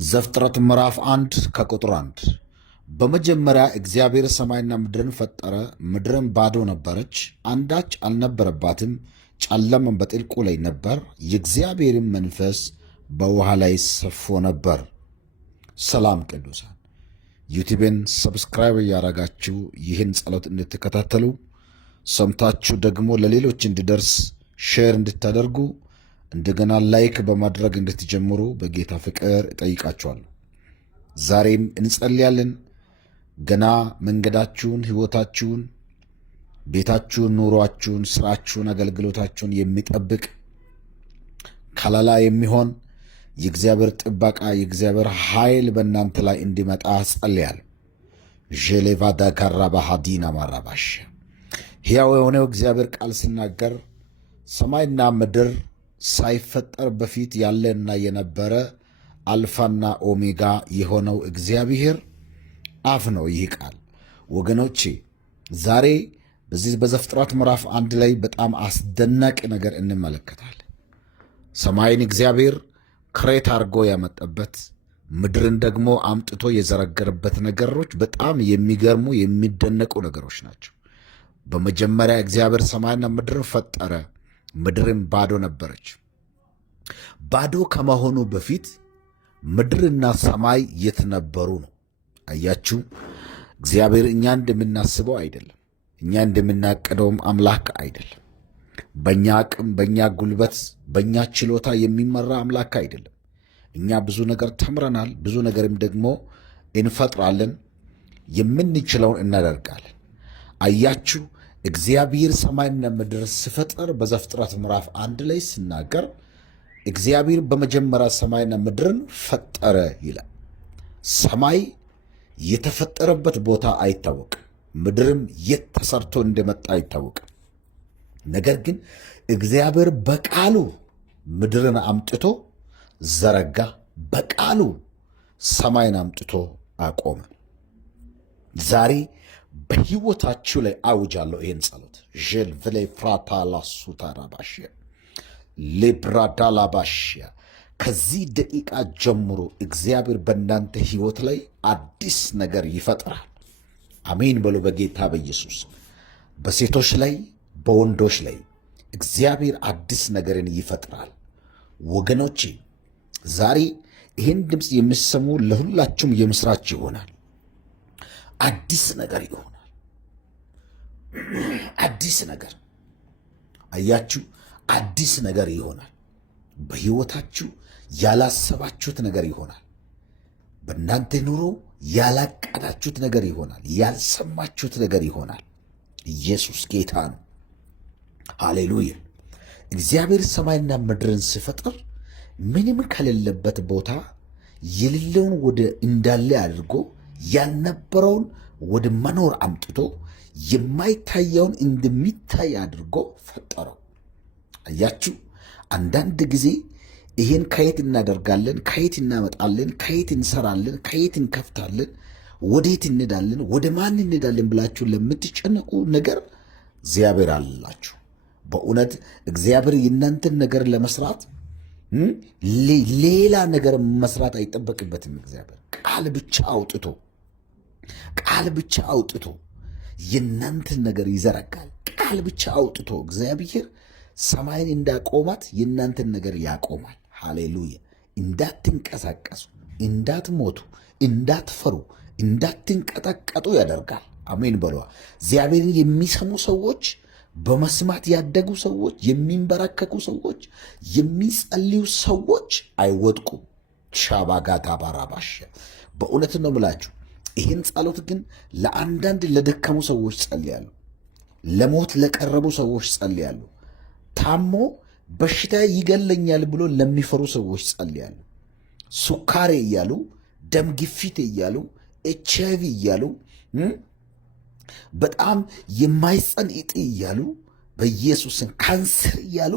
ዘፍጥረት ምዕራፍ 1 ከቁጥር 1 በመጀመሪያ እግዚአብሔር ሰማይና ምድርን ፈጠረ። ምድርን ባዶ ነበረች፣ አንዳች አልነበረባትም። ጨለማም በጥልቁ ላይ ነበር፣ የእግዚአብሔርም መንፈስ በውሃ ላይ ሰፎ ነበር። ሰላም ቅዱሳን፣ ዩቲዩብን ሰብስክራይብ እያደረጋችሁ ይህን ጸሎት እንድትከታተሉ ሰምታችሁ ደግሞ ለሌሎች እንዲደርስ ሼር እንድታደርጉ እንደገና ላይክ በማድረግ እንድትጀምሩ በጌታ ፍቅር እጠይቃችኋለሁ። ዛሬም እንጸልያለን። ገና መንገዳችሁን፣ ሕይወታችሁን፣ ቤታችሁን፣ ኑሯችሁን፣ ስራችሁን፣ አገልግሎታችሁን የሚጠብቅ ከለላ የሚሆን የእግዚአብሔር ጥበቃ፣ የእግዚአብሔር ኃይል በእናንተ ላይ እንዲመጣ ጸልያለሁ። ዤሌቫዳ ካራባ ሃዲና ማራባሽ ሕያው የሆነው እግዚአብሔር ቃል ሲናገር ሰማይና ምድር ሳይፈጠር በፊት ያለና የነበረ አልፋና ኦሜጋ የሆነው እግዚአብሔር አፍ ነው ይህ ቃል። ወገኖቼ ዛሬ በዚህ በዘፍጥረት ምዕራፍ 1 ላይ በጣም አስደናቂ ነገር እንመለከታለን። ሰማይን እግዚአብሔር ክሬት አድርጎ ያመጣበት፣ ምድርን ደግሞ አምጥቶ የዘረገረበት ነገሮች በጣም የሚገርሙ የሚደነቁ ነገሮች ናቸው። በመጀመሪያ እግዚአብሔር ሰማይና ምድርን ፈጠረ። ምድርም ባዶ ነበረች። ባዶ ከመሆኑ በፊት ምድርና ሰማይ የት ነበሩ ነው? አያችሁ፣ እግዚአብሔር እኛ እንደምናስበው አይደለም፣ እኛ እንደምናቅደውም አምላክ አይደለም። በእኛ አቅም፣ በእኛ ጉልበት፣ በእኛ ችሎታ የሚመራ አምላክ አይደለም። እኛ ብዙ ነገር ተምረናል፣ ብዙ ነገርም ደግሞ እንፈጥራለን፣ የምንችለውን እናደርጋለን። አያችሁ፣ እግዚአብሔር ሰማይና ምድር ሲፈጥር በዘፍጥረት ምዕራፍ 1 ላይ ሲናገር እግዚአብሔር በመጀመሪያ ሰማይና ምድርን ፈጠረ ይላል። ሰማይ የተፈጠረበት ቦታ አይታወቅም፣ ምድርም የት ተሰርቶ እንደመጣ አይታወቅም። ነገር ግን እግዚአብሔር በቃሉ ምድርን አምጥቶ ዘረጋ፣ በቃሉ ሰማይን አምጥቶ አቆመ። ዛሬ በሕይወታችሁ ላይ አውጃለሁ ይህን ጸሎት። ዤልቭሌ ፍራታላ ሱታራባሽ ሌብራዳላባሽያ ከዚህ ደቂቃ ጀምሮ እግዚአብሔር በእናንተ ሕይወት ላይ አዲስ ነገር ይፈጥራል። አሜን በሉ በጌታ በኢየሱስ። በሴቶች ላይ በወንዶች ላይ እግዚአብሔር አዲስ ነገርን ይፈጥራል። ወገኖቼ ዛሬ ይህን ድምፅ የምሰሙ ለሁላችሁም የምስራች ይሆናል። አዲስ ነገር ይሆናል። አዲስ ነገር አያችሁ፣ አዲስ ነገር ይሆናል። በሕይወታችሁ ያላሰባችሁት ነገር ይሆናል። በእናንተ ኑሮ ያላቀዳችሁት ነገር ይሆናል። ያልሰማችሁት ነገር ይሆናል። ኢየሱስ ጌታ ነው። ሃሌሉያ። እግዚአብሔር ሰማይና ምድርን ሲፈጥር ምንም ከሌለበት ቦታ የሌለውን ወደ እንዳለ አድርጎ ያልነበረውን ወደ መኖር አምጥቶ የማይታየውን እንደሚታይ አድርጎ ፈጠረው። አያችሁ፣ አንዳንድ ጊዜ ይሄን ከየት እናደርጋለን፣ ከየት እናመጣለን፣ ከየት እንሰራለን፣ ከየት እንከፍታለን፣ ወዴት እንዳለን፣ ወደ ማን እንዳለን ብላችሁ ለምትጨነቁ ነገር እግዚአብሔር አላችሁ። በእውነት እግዚአብሔር የእናንተን ነገር ለመስራት ሌላ ነገር መስራት አይጠበቅበትም። እግዚአብሔር ቃል ብቻ አውጥቶ የእናንተን ነገር ይዘረጋል። ቃል ብቻ አውጥቶ እግዚአብሔር ሰማይን እንዳቆማት የእናንተን ነገር ያቆማል። ሃሌሉያ። እንዳትንቀሳቀሱ፣ እንዳትሞቱ፣ እንዳትፈሩ፣ እንዳትንቀጠቀጡ ያደርጋል። አሜን በሏ። እግዚአብሔርን የሚሰሙ ሰዎች፣ በመስማት ያደጉ ሰዎች፣ የሚንበረከኩ ሰዎች፣ የሚጸልዩ ሰዎች አይወድቁም። ሻባጋታ ባራባሽ በእውነት ነው ምላችሁ። ይህን ጸሎት ግን ለአንዳንድ ለደከሙ ሰዎች ጸልያሉ። ለሞት ለቀረቡ ሰዎች ጸልያሉ። ታሞ በሽታ ይገለኛል ብሎ ለሚፈሩ ሰዎች ጸልያሉ። ሱካሬ እያሉ፣ ደም ግፊት እያሉ፣ ኤችአይቪ እያሉ፣ በጣም የማይጸን እጢ እያሉ፣ በኢየሱስን ካንሰር እያሉ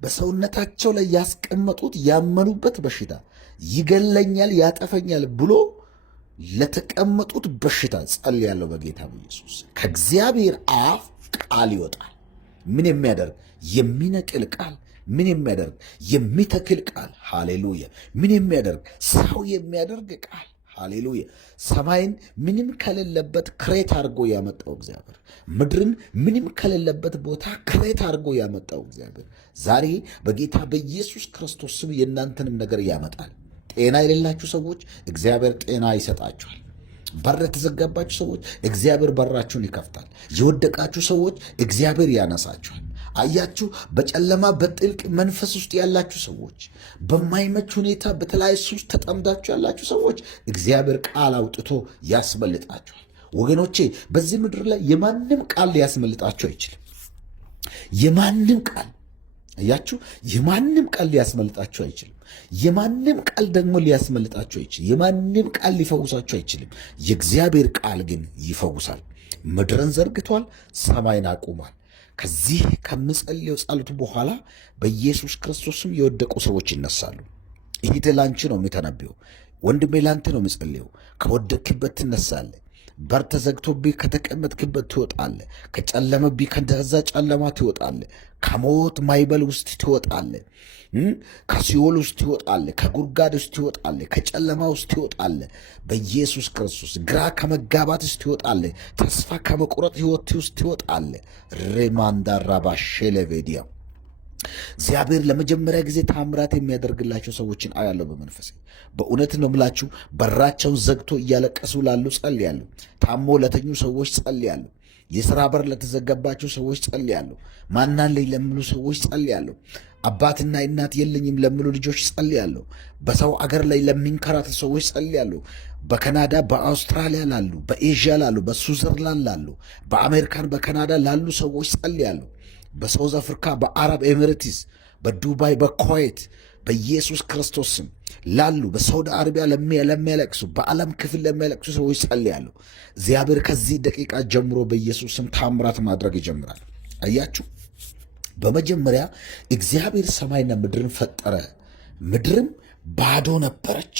በሰውነታቸው ላይ ያስቀመጡት ያመኑበት በሽታ ይገለኛል ያጠፈኛል ብሎ ለተቀመጡት በሽታ ጸልያለሁ በጌታ በኢየሱስ። ከእግዚአብሔር አፍ ቃል ይወጣል። ምን የሚያደርግ የሚነቅል ቃል፣ ምን የሚያደርግ የሚተክል ቃል። ሃሌሉያ። ምን የሚያደርግ ሰው የሚያደርግ ቃል። ሃሌሉያ። ሰማይን ምንም ከሌለበት ክሬት አድርጎ ያመጣው እግዚአብሔር፣ ምድርን ምንም ከሌለበት ቦታ ክሬት አድርጎ ያመጣው እግዚአብሔር ዛሬ በጌታ በኢየሱስ ክርስቶስ ስም የእናንተንም ነገር ያመጣል። ጤና የሌላችሁ ሰዎች እግዚአብሔር ጤና ይሰጣችኋል። በር የተዘጋባችሁ ሰዎች እግዚአብሔር በራችሁን ይከፍታል። የወደቃችሁ ሰዎች እግዚአብሔር ያነሳችኋል። አያችሁ፣ በጨለማ በጥልቅ መንፈስ ውስጥ ያላችሁ ሰዎች፣ በማይመች ሁኔታ በተለያዩ ሱስ ተጠምዳችሁ ያላችሁ ሰዎች እግዚአብሔር ቃል አውጥቶ ያስመልጣችኋል። ወገኖቼ በዚህ ምድር ላይ የማንም ቃል ሊያስመልጣችሁ አይችልም። የማንም ቃል አያችሁ፣ የማንም ቃል ሊያስመልጣችሁ አይችልም። የማንም ቃል ደግሞ ሊያስመልጣችሁ አይችልም። የማንም ቃል ሊፈውሳችሁ አይችልም። የእግዚአብሔር ቃል ግን ይፈውሳል። ምድርን ዘርግቷል፣ ሰማይን አቁሟል። ከዚህ ከምጸልየው ጸሎት በኋላ በኢየሱስ ክርስቶስም የወደቁ ሰዎች ይነሳሉ። ይህ ላንቺ ነው የሚተነብየው። ወንድሜ ላንተ ነው የምጸልየው። ከወደቅክበት ትነሳለህ። በር ተዘግቶብህ ከተቀመጥክበት ትወጣለህ። ከጨለመብህ ከዛ ጨለማ ትወጣለህ። ከሞት ማይበል ውስጥ ትወጣለህ። ከሲኦል ውስጥ ትወጣለህ። ከጉድጓድ ውስጥ ትወጣለህ። ከጨለማ ውስጥ ትወጣለህ። በኢየሱስ ክርስቶስ ግራ ከመጋባት ውስጥ ትወጣለህ። ተስፋ ከመቁረጥ ሕይወት ውስጥ ትወጣለህ። ሬማንዳራባሼሌቬዲያ እግዚአብሔር ለመጀመሪያ ጊዜ ታምራት የሚያደርግላቸው ሰዎችን አያለሁ በመንፈሴ። በእውነት ነው ምላችሁ። በራቸውን ዘግቶ እያለቀሱ ላሉ ጸልያለሁ። ታሞ ለተኙ ሰዎች ጸልያለሁ። የሥራ በር ለተዘጋባቸው ሰዎች ጸልያለሁ። ማናለኝ ለሚሉ ሰዎች ጸልያለሁ። አባትና እናት የለኝም ለሚሉ ልጆች ጸልያለሁ። በሰው አገር ላይ ለሚንከራተቱ ሰዎች ጸልያለሁ። በካናዳ በአውስትራሊያ ላሉ፣ በኤዥያ ላሉ፣ በስዊዘርላንድ ላሉ፣ በአሜሪካን በካናዳ ላሉ ሰዎች ጸልያለሁ። በሳውዝ አፍሪካ፣ በአረብ ኤሚሬትስ፣ በዱባይ፣ በኩዌት በኢየሱስ ክርስቶስ ስም ላሉ፣ በሳውዲ አረቢያ ለሚያለቅሱ፣ በዓለም ክፍል ለሚያለቅሱ ሰዎች ጸልያለሁ። እግዚአብሔር ከዚህ ደቂቃ ጀምሮ በኢየሱስ ስም ታምራት ማድረግ ይጀምራል። አያችሁ፣ በመጀመሪያ እግዚአብሔር ሰማይና ምድርን ፈጠረ፣ ምድርም ባዶ ነበረች፣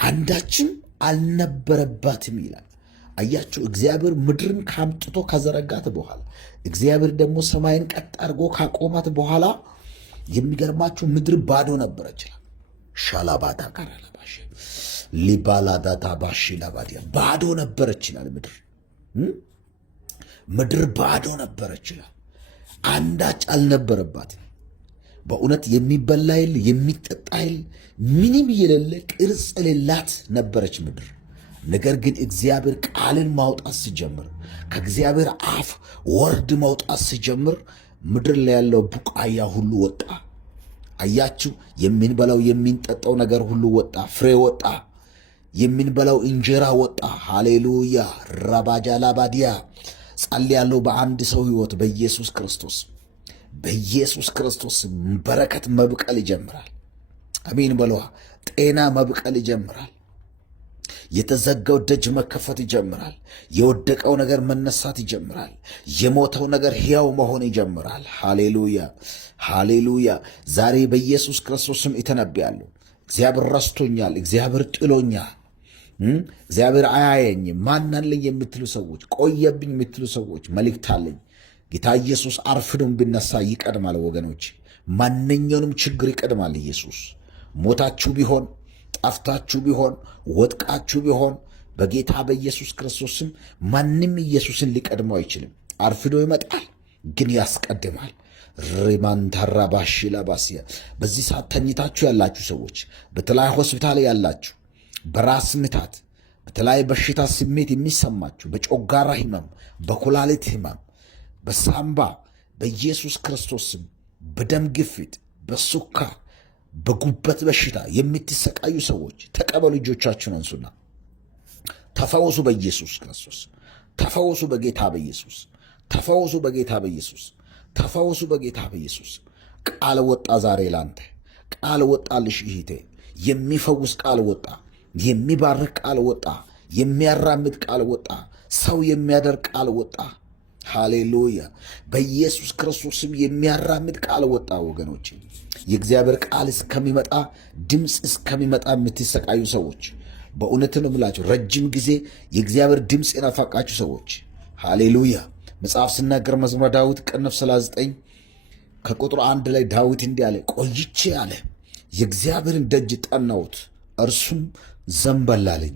አንዳችም አልነበረባትም ይላል። አያችሁ፣ እግዚአብሔር ምድርን ካምጥቶ ከዘረጋት በኋላ እግዚአብሔር ደግሞ ሰማይን ቀጥ አድርጎ ካቆማት በኋላ የሚገርማችሁ ምድር ባዶ ነበረች ይላል። ሻላባታ ካራላባሽ ሊባላዳታ ባሽ ላባዲያ ባዶ ነበረች ይላል። ምድር ባዶ ነበረች ይላል። አንዳች አልነበረባትም። በእውነት የሚበላ የለ የሚጠጣ የለ ምንም የሌለ ቅርጽ የሌላት ነበረች ምድር። ነገር ግን እግዚአብሔር ቃልን ማውጣት ሲጀምር፣ ከእግዚአብሔር አፍ ወርድ ማውጣት ሲጀምር ምድር ላይ ያለው ቡቃያ ሁሉ ወጣ። አያችሁ፣ የምንበላው የምንጠጣው ነገር ሁሉ ወጣ፣ ፍሬ ወጣ፣ የምንበላው እንጀራ ወጣ። ሃሌሉያ ራባጃ ላባዲያ ጸልያለሁ በአንድ ሰው ሕይወት በኢየሱስ ክርስቶስ በረከት መብቀል ይጀምራል። አሜን በለዋ። ጤና መብቀል ይጀምራል። የተዘጋው ደጅ መከፈት ይጀምራል። የወደቀው ነገር መነሳት ይጀምራል። የሞተው ነገር ሕያው መሆን ይጀምራል። ሃሌሉያ ሃሌሉያ። ዛሬ በኢየሱስ ክርስቶስም ይተነብያለሁ። እግዚአብሔር ረስቶኛል፣ እግዚአብሔር ጥሎኛል፣ እግዚአብሔር አያየኝም፣ ማን አለኝ የምትሉ ሰዎች፣ ቆየብኝ የምትሉ ሰዎች መልእክት አለኝ። ጌታ ኢየሱስ አርፍዶም ቢነሳ ይቀድማል ወገኖች። ማንኛውንም ችግር ይቀድማል ኢየሱስ። ሞታችሁ ቢሆን፣ ጠፍታችሁ ቢሆን፣ ወድቃችሁ ቢሆን በጌታ በኢየሱስ ክርስቶስም ማንም ኢየሱስን ሊቀድመው አይችልም። አርፍዶ ይመጣል ግን ያስቀድማል። ሪማንታራ ባሺላ ባሲያ በዚህ ሰዓት ተኝታችሁ ያላችሁ ሰዎች፣ በተለያዩ ሆስፒታል ያላችሁ፣ በራስ ምታት፣ በተለያዩ በሽታ ስሜት የሚሰማችሁ፣ በጮጋራ ህመም፣ በኩላሊት ህመም፣ በሳምባ በኢየሱስ ክርስቶስም፣ በደም ግፊት፣ በሱካር፣ በጉበት በሽታ የምትሰቃዩ ሰዎች ተቀበሉ። እጆቻችሁን አንሱና ተፈወሱ በኢየሱስ ክርስቶስ። ተፈወሱ በጌታ በኢየሱስ። ተፈወሱ በጌታ በኢየሱስ። ተፈወሱ በጌታ በኢየሱስ። ቃል ወጣ ዛሬ ላንተ፣ ቃል ወጣልሽ እህቴ። የሚፈውስ ቃል ወጣ፣ የሚባርክ ቃል ወጣ፣ የሚያራምድ ቃል ወጣ፣ ሰው የሚያደርግ ቃል ወጣ። ሃሌሉያ። በኢየሱስ ክርስቶስም የሚያራምድ ቃል ወጣ። ወገኖች የእግዚአብሔር ቃል እስከሚመጣ ድምፅ እስከሚመጣ የምትሰቃዩ ሰዎች በእውነት ነው የምላችሁ፣ ረጅም ጊዜ የእግዚአብሔር ድምፅ የናፈቃችሁ ሰዎች ሃሌሉያ። መጽሐፍ ሲናገር መዝሙረ ዳዊት ቅንፍ 39 ከቁጥር 1 ላይ ዳዊት እንዲህ አለ፣ ቆይቼ አለ የእግዚአብሔርን ደጅ ጠናሁት፣ እርሱም ዘንበል አለኝ፣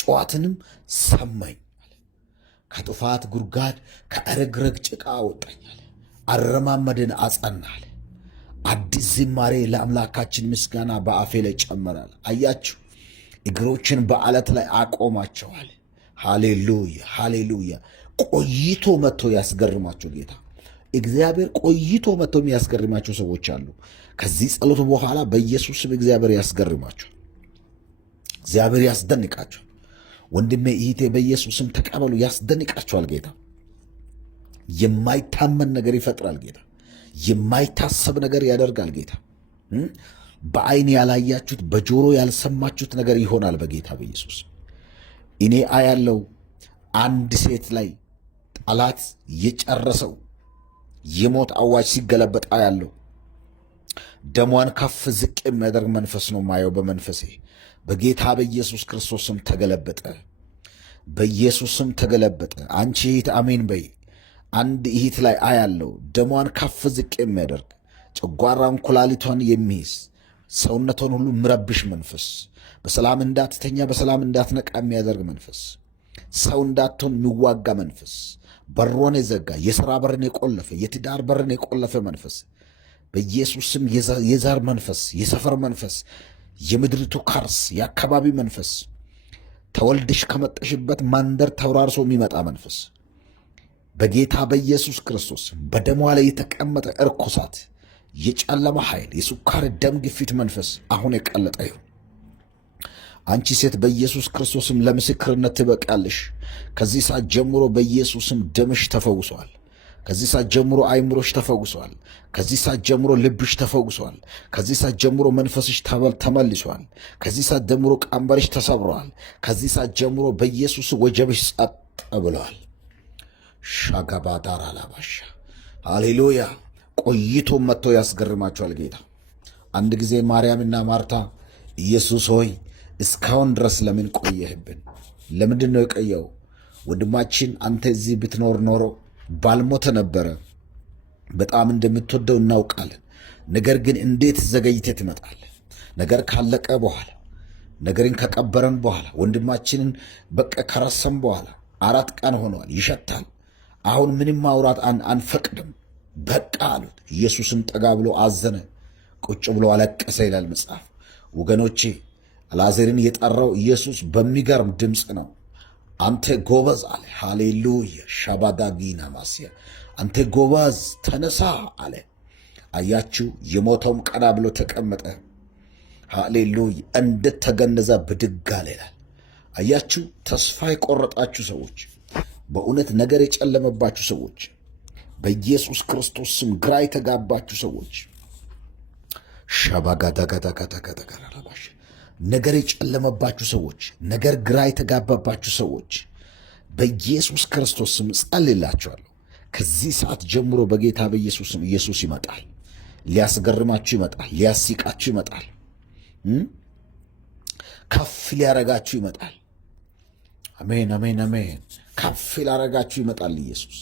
ጩኸትንም ሰማኝ። ከጥፋት ጉድጓድ ከረግረግ ጭቃ አወጣኛል፣ አረማመድን አጸናል። አዲስ ዝማሬ ለአምላካችን ምስጋና በአፌ ላይ ጨመራል። አያችሁ፣ እግሮችን በዓለት ላይ አቆማቸዋል። ሃሌሉያ ሃሌሉያ። ቆይቶ መጥቶ ያስገርማቸው ጌታ እግዚአብሔር። ቆይቶ መጥቶ የሚያስገርማቸው ሰዎች አሉ። ከዚህ ጸሎት በኋላ በኢየሱስም እግዚአብሔር ያስገርማቸው፣ እግዚአብሔር ያስደንቃቸው። ወንድሜ እህቴ በኢየሱስም ተቀበሉ። ያስደንቃቸዋል ጌታ። የማይታመን ነገር ይፈጥራል ጌታ። የማይታሰብ ነገር ያደርጋል ጌታ። በዓይን ያላያችሁት በጆሮ ያልሰማችሁት ነገር ይሆናል በጌታ በኢየሱስ። እኔ አያለው አንድ ሴት ላይ ጠላት የጨረሰው የሞት አዋጅ ሲገለበጥ አያለው። ደሟን ከፍ ዝቅ የሚያደርግ መንፈስ ነው ማየው በመንፈሴ። በጌታ በኢየሱስ ክርስቶስም ተገለበጠ፣ በኢየሱስም ተገለበጠ። አንቺ እህት አሜን በይ። አንድ እህት ላይ አያለው ደሟን ከፍ ዝቅ የሚያደርግ ጨጓራን ኩላሊቷን የሚይዝ ሰውነቷን ሁሉ ምረብሽ መንፈስ፣ በሰላም እንዳትተኛ በሰላም እንዳትነቃ የሚያደርግ መንፈስ፣ ሰው እንዳትሆን የሚዋጋ መንፈስ፣ በሮን የዘጋ የሥራ በርን የቆለፈ የትዳር በርን የቆለፈ መንፈስ በኢየሱስም የዛር መንፈስ፣ የሰፈር መንፈስ፣ የምድሪቱ ካርስ፣ የአካባቢ መንፈስ፣ ተወልድሽ ከመጠሽበት ማንደር ተወራርሶ የሚመጣ መንፈስ በጌታ በኢየሱስ ክርስቶስ በደሟ ላይ የተቀመጠ እርኩሳት፣ የጨለማ ኃይል፣ የስኳር ደም ግፊት መንፈስ አሁን የቀለጠ ይሁን። አንቺ ሴት በኢየሱስ ክርስቶስም ለምስክርነት ትበቃለሽ። ከዚህ ሰዓት ጀምሮ በኢየሱስም ደምሽ ተፈውሷል። ከዚህ ሰዓት ጀምሮ አይምሮሽ ተፈውሷል። ከዚህ ሰዓት ጀምሮ ልብሽ ተፈውሷል። ከዚህ ሰዓት ጀምሮ መንፈስሽ ተመልሷል። ከዚህ ሰዓት ጀምሮ ቀንበርሽ ተሰብሯል። ከዚህ ሰዓት ጀምሮ በኢየሱስ ወጀብሽ ጸጥ ብለዋል። ሻጋባዳር አላባሻ ሃሌሉያ። ቆይቶ መጥቶ ያስገርማቸዋል ጌታ። አንድ ጊዜ ማርያምና ማርታ ኢየሱስ ሆይ እስካሁን ድረስ ለምን ቆየህብን? ለምንድን ነው የቆየው? ወንድማችን አንተ እዚህ ብትኖር ኖሮ ባልሞተ ነበረ። በጣም እንደምትወደው እናውቃለን። ነገር ግን እንዴት ዘገይተህ ትመጣለህ? ነገር ካለቀ በኋላ ነገርን ከቀበረን በኋላ ወንድማችንን በቃ ከረሰም በኋላ 4 ቀን ሆኗል፣ ይሸታል። አሁን ምንም ማውራት አንፈቅድም፣ በቃ አሉት። ኢየሱስም ጠጋ ብሎ አዘነ፣ ቁጭ ብሎ አለቀሰ ይላል መጽሐፍ። ወገኖቼ አልዓዛርን የጠራው ኢየሱስ በሚገርም ድምፅ ነው። አንተ ጎበዝ አለ። ሃሌሉያ ሻባዳጊና ማስያ አንተ ጎበዝ ተነሳ አለ። አያችሁ፣ የሞተውም ቀና ብሎ ተቀመጠ። ሃሌሉያ እንደተገነዘ ብድግ አለ ይላል። አያችሁ፣ ተስፋ የቆረጣችሁ ሰዎች፣ በእውነት ነገር የጨለመባችሁ ሰዎች፣ በኢየሱስ ክርስቶስ ስም ግራ የተጋባችሁ ሰዎች ሻባጋዳጋዳጋዳጋዳጋዳባሽ ነገር የጨለመባችሁ ሰዎች፣ ነገር ግራ የተጋባባችሁ ሰዎች በኢየሱስ ክርስቶስ ስም ጸልላችኋለሁ። ከዚህ ሰዓት ጀምሮ በጌታ በኢየሱስ ስም ኢየሱስ ይመጣል። ሊያስገርማችሁ ይመጣል። ሊያስቃችሁ ይመጣል። ከፍ ሊያረጋችሁ ይመጣል። አሜን አሜን አሜን። ከፍ ሊያረጋችሁ ይመጣል ኢየሱስ።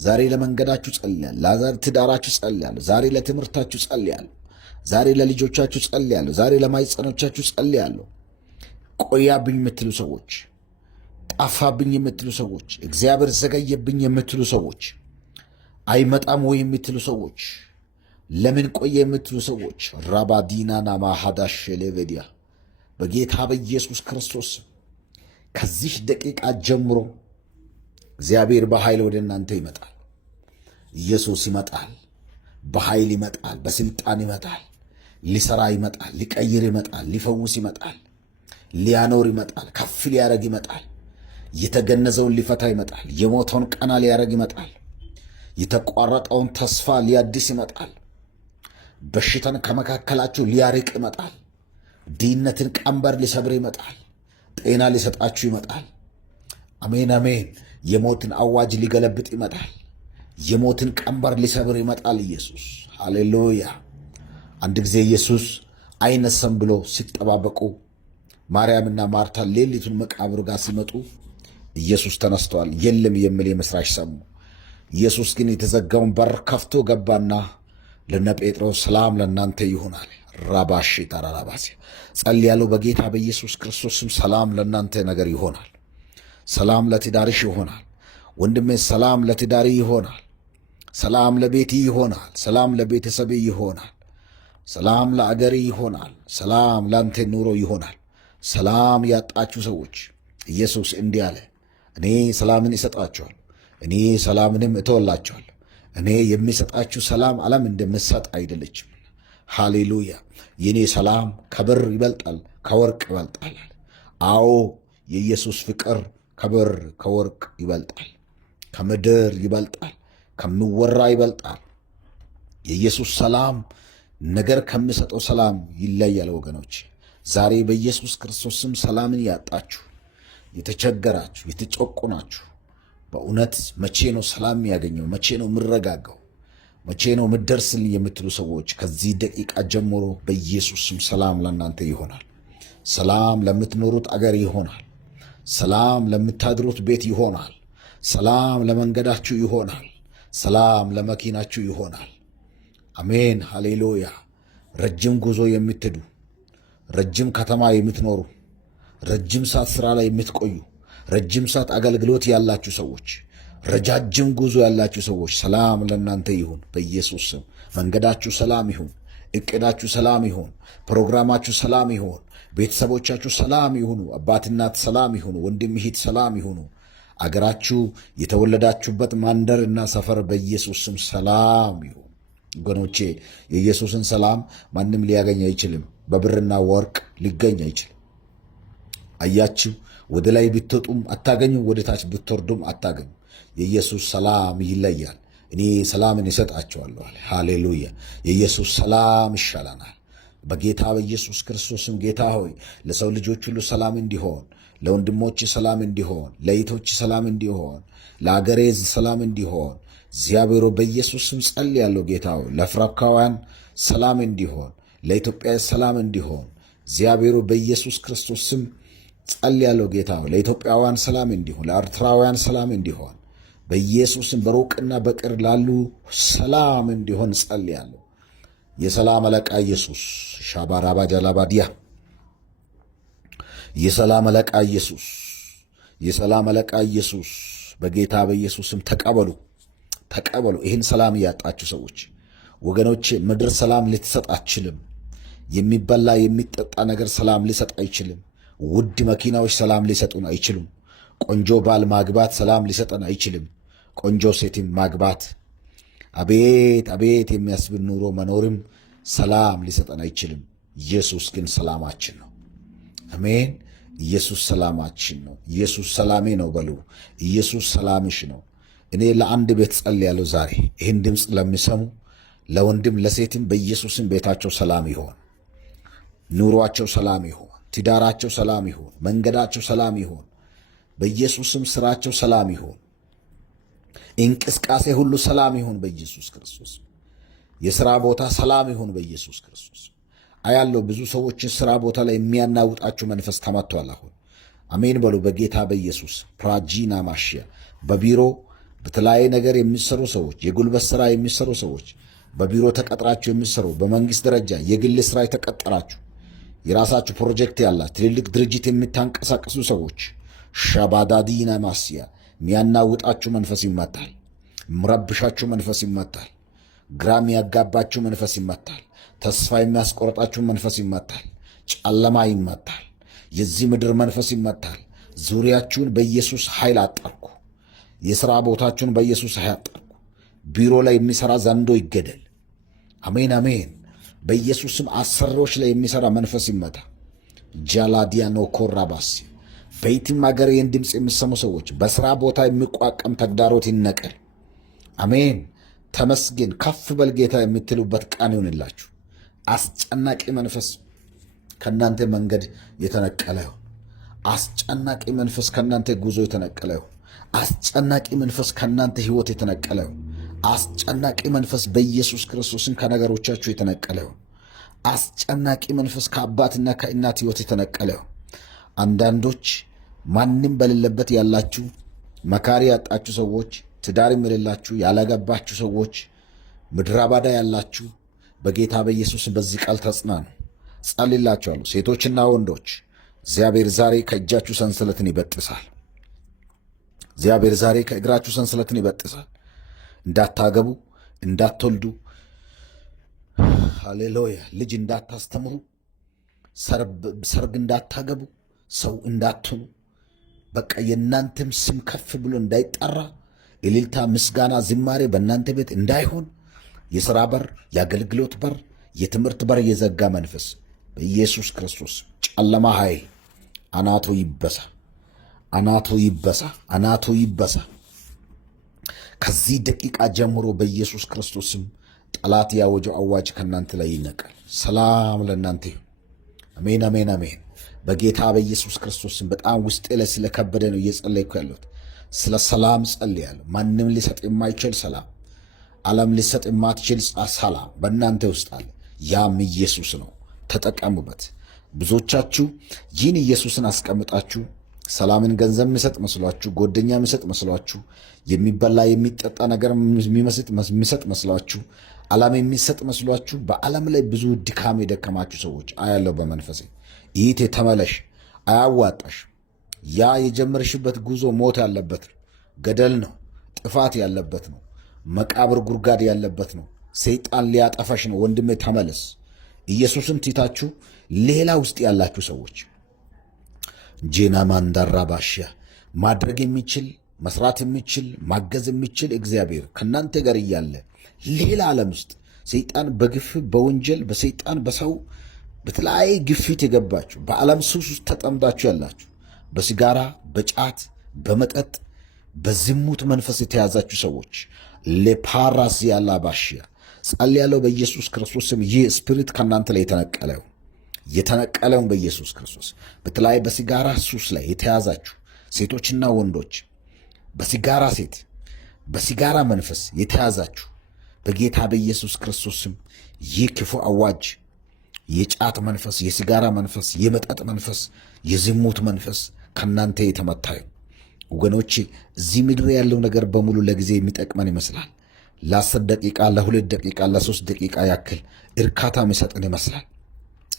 ዛሬ ለመንገዳችሁ ጸልያለሁ። ለዛሬ ትዳራችሁ ጸልያለሁ። ዛሬ ለትምህርታችሁ ጸልያለሁ። ዛሬ ለልጆቻችሁ ጸልያለሁ። ዛሬ ለማይጸኖቻችሁ ጸልያለሁ። ቆያብኝ የምትሉ ሰዎች፣ ጠፋብኝ የምትሉ ሰዎች፣ እግዚአብሔር ዘገየብኝ የምትሉ ሰዎች፣ አይመጣም ወይ የምትሉ ሰዎች፣ ለምን ቆየ የምትሉ ሰዎች ራባዲናና ማሃዳሽ ሌቬዲያ በጌታ በኢየሱስ ክርስቶስ ከዚህ ደቂቃ ጀምሮ እግዚአብሔር በኃይል ወደ እናንተ ይመጣል። ኢየሱስ ይመጣል። በኃይል ይመጣል። በስልጣን ይመጣል። ሊሰራ ይመጣል። ሊቀይር ይመጣል። ሊፈውስ ይመጣል። ሊያኖር ይመጣል። ከፍ ሊያረግ ይመጣል። የተገነዘውን ሊፈታ ይመጣል። የሞተውን ቀና ሊያረግ ይመጣል። የተቋረጠውን ተስፋ ሊያድስ ይመጣል። በሽታን ከመካከላችሁ ሊያርቅ ይመጣል። ድህነትን ቀንበር ሊሰብር ይመጣል። ጤና ሊሰጣችሁ ይመጣል። አሜን አሜን። የሞትን አዋጅ ሊገለብጥ ይመጣል። የሞትን ቀንበር ሊሰብር ይመጣል ኢየሱስ። ሃሌሉያ። አንድ ጊዜ ኢየሱስ አይነሳም ብሎ ሲጠባበቁ ማርያምና ማርታ ሌሊቱን መቃብር ጋር ሲመጡ ኢየሱስ ተነስተዋል የለም የሚል የምስራች ሰሙ። ኢየሱስ ግን የተዘጋውን በር ከፍቶ ገባና ለነ ጴጥሮስ ሰላም ለእናንተ ይሆናል። ራባሽ ታራራባሲ ጸልያለሁ። በጌታ በኢየሱስ ክርስቶስም ሰላም ለእናንተ ነገር ይሆናል። ሰላም ለትዳርሽ ይሆናል። ወንድሜ ሰላም ለትዳሪ ይሆናል። ሰላም ለቤት ይሆናል። ሰላም ለቤተሰብ ይሆናል። ሰላም ለአገር ይሆናል። ሰላም ለአንተ ኑሮ ይሆናል። ሰላም ያጣችሁ ሰዎች ኢየሱስ እንዲህ አለ፣ እኔ ሰላምን እሰጣችኋለሁ፣ እኔ ሰላምንም እተወላችኋለሁ። እኔ የሚሰጣችሁ ሰላም ዓለም እንደምትሰጥ አይደለችም። ሃሌሉያ! የኔ ሰላም ከብር ይበልጣል፣ ከወርቅ ይበልጣል። አዎ የኢየሱስ ፍቅር ከብር ከወርቅ ይበልጣል፣ ከምድር ይበልጣል፣ ከሚወራ ይበልጣል። የኢየሱስ ሰላም ነገር ከሚሰጠው ሰላም ይለያል። ወገኖች ዛሬ በኢየሱስ ክርስቶስም ሰላምን ያጣችሁ፣ የተቸገራችሁ፣ የተጨቆናችሁ በእውነት መቼ ነው ሰላም ያገኘው? መቼ ነው የምረጋጋው? መቼ ነው ምደርስልኝ የምትሉ ሰዎች ከዚህ ደቂቃ ጀምሮ በኢየሱስም ሰላም ለእናንተ ይሆናል። ሰላም ለምትኖሩት አገር ይሆናል። ሰላም ለምታድሩት ቤት ይሆናል። ሰላም ለመንገዳችሁ ይሆናል። ሰላም ለመኪናችሁ ይሆናል። አሜን፣ ሃሌሉያ። ረጅም ጉዞ የምትሄዱ፣ ረጅም ከተማ የምትኖሩ፣ ረጅም ሰዓት ሥራ ላይ የምትቆዩ፣ ረጅም ሰዓት አገልግሎት ያላችሁ ሰዎች፣ ረጃጅም ጉዞ ያላችሁ ሰዎች ሰላም ለእናንተ ይሁን በኢየሱስ ስም። መንገዳችሁ ሰላም ይሁን። እቅዳችሁ ሰላም ይሁን። ፕሮግራማችሁ ሰላም ይሁን። ቤተሰቦቻችሁ ሰላም ይሁኑ። አባት እናት ሰላም ይሁኑ። ወንድም እህት ሰላም ይሁኑ። አገራችሁ፣ የተወለዳችሁበት መንደር እና ሰፈር በኢየሱስ ስም ሰላም ይሁን። ወገኖቼ የኢየሱስን ሰላም ማንም ሊያገኝ አይችልም። በብርና ወርቅ ሊገኝ አይችልም። አያችሁ፣ ወደ ላይ ብትወጡም አታገኙ፣ ወደ ታች ብትወርዱም አታገኙ። የኢየሱስ ሰላም ይለያል። እኔ ሰላምን እሰጣቸዋለሁ አለ። ሃሌሉያ! የኢየሱስ ሰላም ይሻለናል። በጌታ በኢየሱስ ክርስቶስም ጌታ ሆይ ለሰው ልጆች ሁሉ ሰላም እንዲሆን፣ ለወንድሞች ሰላም እንዲሆን፣ ለእህቶች ሰላም እንዲሆን፣ ለአገሬ ሰላም እንዲሆን እግዚአብሔር በኢየሱስ ስም ጸልያለሁ። ጌታ ሆይ ለአፍሪካውያን ሰላም እንዲሆን፣ ለኢትዮጵያ ሰላም እንዲሆን እግዚአብሔር በኢየሱስ ክርስቶስ ስም ጸልያለሁ። ጌታ ሆይ ለኢትዮጵያውያን ሰላም እንዲሆን፣ ለኤርትራውያን ሰላም እንዲሆን በኢየሱስም በሩቅና በቅርብ ላሉ ሰላም እንዲሆን ጸልያለሁ። የሰላም አለቃ ኢየሱስ ሻባራባ ጃላባዲያ፣ የሰላም አለቃ ኢየሱስ፣ የሰላም አለቃ ኢየሱስ በጌታ በኢየሱስም ተቀበሉ፣ ተቀበሉ። ይህን ሰላም ያጣችሁ ሰዎች ወገኖቼ፣ ምድር ሰላም ልትሰጥ አትችልም። የሚበላ የሚጠጣ ነገር ሰላም ሊሰጥ አይችልም። ውድ መኪናዎች ሰላም ሊሰጡን አይችሉም። ቆንጆ ባል ማግባት ሰላም ሊሰጠን አይችልም። ቆንጆ ሴትም ማግባት አቤት አቤት የሚያስብል ኑሮ መኖርም ሰላም ሊሰጠን አይችልም። ኢየሱስ ግን ሰላማችን ነው። አሜን። ኢየሱስ ሰላማችን ነው። ኢየሱስ ሰላሜ ነው በሉ። ኢየሱስ ሰላምሽ ነው። እኔ ለአንድ ቤት ጸልያለሁ ዛሬ ይህን ድምፅ ለሚሰሙ ለወንድም ለሴትም በኢየሱስም ቤታቸው ሰላም ይሆን፣ ኑሯቸው ሰላም ይሆን፣ ትዳራቸው ሰላም ይሆን፣ መንገዳቸው ሰላም ይሆን፣ በኢየሱስም ስራቸው ሰላም ይሆን፣ እንቅስቃሴ ሁሉ ሰላም ይሆን በኢየሱስ ክርስቶስ። የሥራ ቦታ ሰላም ይሆን በኢየሱስ ክርስቶስ። አያለው ብዙ ሰዎችን ሥራ ቦታ ላይ የሚያናውጣችሁ መንፈስ ተመቷል አሁን። አሜን በሉ በጌታ በኢየሱስ። ፕራጂና ማሽያ በቢሮ በተለያየ ነገር የሚሰሩ ሰዎች፣ የጉልበት ሥራ የሚሰሩ ሰዎች፣ በቢሮ ተቀጥራችሁ የሚሰሩ፣ በመንግሥት ደረጃ የግል ሥራ የተቀጠራችሁ፣ የራሳችሁ ፕሮጀክት ያላችሁ ትልልቅ ድርጅት የምታንቀሳቀሱ ሰዎች ሻባዳዲና ማስያ የሚያናውጣችሁ መንፈስ ይመታል። ምረብሻችሁ መንፈስ ይመታል። ግራም ያጋባችሁ መንፈስ ይመታል። ተስፋ የሚያስቆርጣችሁ መንፈስ ይመታል። ጨለማ ይመታል። የዚህ ምድር መንፈስ ይመታል። ዙሪያችሁን በኢየሱስ ኃይል አጠርኩ። የሥራ ቦታችሁን በኢየሱስ ኃይል አጠርኩ። ቢሮ ላይ የሚሠራ ዘንዶ ይገደል። አሜን አሜን። በኢየሱስም አሰሪዎች ላይ የሚሠራ መንፈስ ይመታ። ጃላዲያኖ ኮራባሲ በየትም ሀገር ይህን ድምፅ የሚሰሙ ሰዎች በሥራ ቦታ የሚቋቀም ተግዳሮት ይነቀል። አሜን። ተመስገን ከፍ በል ጌታ የምትሉበት ቀን ይሁንላችሁ። አስጨናቂ መንፈስ ከእናንተ መንገድ የተነቀለ ይሁን። አስጨናቂ መንፈስ ከእናንተ ጉዞ የተነቀለ ይሁን። አስጨናቂ መንፈስ ከእናንተ ሕይወት የተነቀለ ይሁን። አስጨናቂ መንፈስ በኢየሱስ ክርስቶስን ከነገሮቻችሁ የተነቀለ ይሁን። አስጨናቂ መንፈስ ከአባትና ከእናት ሕይወት የተነቀለ ይሁን። አንዳንዶች ማንም በሌለበት ያላችሁ መካሪ ያጣችሁ ሰዎች ትዳርም የሌላችሁ ያላገባችሁ ሰዎች፣ ምድረ ባዳ ያላችሁ በጌታ በኢየሱስ በዚህ ቃል ተጽናኑ። ጸልላችኋለሁ። ሴቶችና ወንዶች እግዚአብሔር ዛሬ ከእጃችሁ ሰንሰለትን ይበጥሳል። እግዚአብሔር ዛሬ ከእግራችሁ ሰንሰለትን ይበጥሳል። እንዳታገቡ፣ እንዳትወልዱ፣ ሃሌሉያ፣ ልጅ እንዳታስተምሩ፣ ሰርግ እንዳታገቡ፣ ሰው እንዳትሆኑ፣ በቃ የእናንተም ስም ከፍ ብሎ እንዳይጠራ፣ እልልታ፣ ምስጋና፣ ዝማሬ በእናንተ ቤት እንዳይሆን የሥራ በር፣ የአገልግሎት በር፣ የትምህርት በር የዘጋ መንፈስ በኢየሱስ ክርስቶስ ጨለማ ኃይል አናቱ ይበሳ፣ አናቱ ይበሳ፣ አናቱ ይበሳ። ከዚህ ደቂቃ ጀምሮ በኢየሱስ ክርስቶስም ጠላት ያወጀው አዋጅ ከእናንተ ላይ ይነቃል። ሰላም ለእናንተ ይሁን። አሜን፣ አሜን፣ አሜን። በጌታ በኢየሱስ ክርስቶስም በጣም ውስጤ ላይ ስለከበደ ነው እየጸለይኩ ያለሁት። ስለ ሰላም ጸልያለሁ። ማንም ሊሰጥ የማይችል ሰላም፣ ዓለም ሊሰጥ የማትችል ሰላም በእናንተ ውስጥ አለ። ያም ኢየሱስ ነው። ተጠቀሙበት። ብዙዎቻችሁ ይህን ኢየሱስን አስቀምጣችሁ ሰላምን ገንዘብ የሚሰጥ መስሏችሁ፣ ጓደኛ የሚሰጥ መስሏችሁ፣ የሚበላ የሚጠጣ ነገር የሚሰጥ መስሏችሁ፣ ዓለም የሚሰጥ መስሏችሁ በዓለም ላይ ብዙ ድካም የደከማችሁ ሰዎች አያለሁ በመንፈሴ። ይህቴ ተመለሽ፣ አያዋጣሽ። ያ የጀመርሽበት ጉዞ ሞት ያለበት ነው፣ ገደል ነው፣ ጥፋት ያለበት ነው፣ መቃብር ጉድጓድ ያለበት ነው። ሰይጣን ሊያጠፋሽ ነው። ወንድሜ ተመለስ። ኢየሱስን ትታችሁ ሌላ ውስጥ ያላችሁ ሰዎች ጄና ማንዳራ ባሽያ ማድረግ የሚችል መስራት የሚችል ማገዝ የሚችል እግዚአብሔር ከእናንተ ጋር እያለ ሌላ ዓለም ውስጥ ሰይጣን በግፍ በወንጀል በሰይጣን በሰው በተለያየ ግፊት የገባችሁ በዓለም ሱስ ውስጥ ተጠምዳችሁ ያላችሁ በሲጋራ በጫት በመጠጥ በዝሙት መንፈስ የተያዛችሁ ሰዎች ለፓራስ ያላ ባሽያ ጸልያለሁ በኢየሱስ ክርስቶስ ስም። ይህ ስፒሪት ከእናንተ ላይ የተነቀለውን በኢየሱስ ክርስቶስ በተለይ በሲጋራ ሱስ ላይ የተያዛችሁ ሴቶችና ወንዶች በሲጋራ ሴት በሲጋራ መንፈስ የተያዛችሁ በጌታ በኢየሱስ ክርስቶስ ስም ይህ ክፉ አዋጅ የጫት መንፈስ፣ የሲጋራ መንፈስ፣ የመጠጥ መንፈስ፣ የዝሙት መንፈስ ከእናንተ የተመታዩ ወገኖቼ፣ እዚህ ምድር ያለው ነገር በሙሉ ለጊዜ የሚጠቅመን ይመስላል። ለ10 ደቂቃ፣ ለ2 ደቂቃ፣ ለ3 ደቂቃ ያክል እርካታ የሚሰጥን ይመስላል።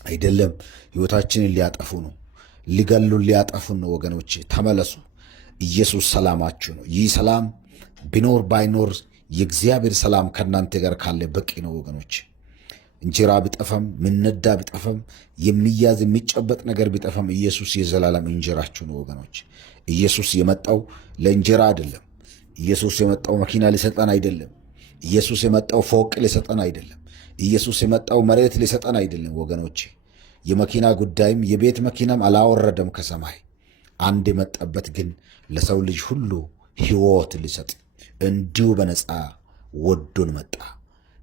አይደለም። ሕይወታችንን ሊያጠፉ ነው፣ ሊገሉን፣ ሊያጠፉን ነው። ወገኖቼ ተመለሱ። ኢየሱስ ሰላማችሁ ነው። ይህ ሰላም ቢኖር ባይኖር የእግዚአብሔር ሰላም ከእናንተ ጋር ካለ በቂ ነው ወገኖች። እንጀራ ቢጠፋም ምነዳ ቢጠፋም የሚያዝ የሚጨበጥ ነገር ቢጠፋም ኢየሱስ የዘላለም እንጀራችሁ ነው ወገኖች። ኢየሱስ የመጣው ለእንጀራ አይደለም። ኢየሱስ የመጣው መኪና ሊሰጠን አይደለም። ኢየሱስ የመጣው ፎቅ ሊሰጠን አይደለም። ኢየሱስ የመጣው መሬት ሊሰጠን አይደለም ወገኖቼ። የመኪና ጉዳይም የቤት መኪናም አላወረደም ከሰማይ። አንድ የመጣበት ግን ለሰው ልጅ ሁሉ ሕይወት ሊሰጥ እንዲሁ በነፃ ወዶን መጣ።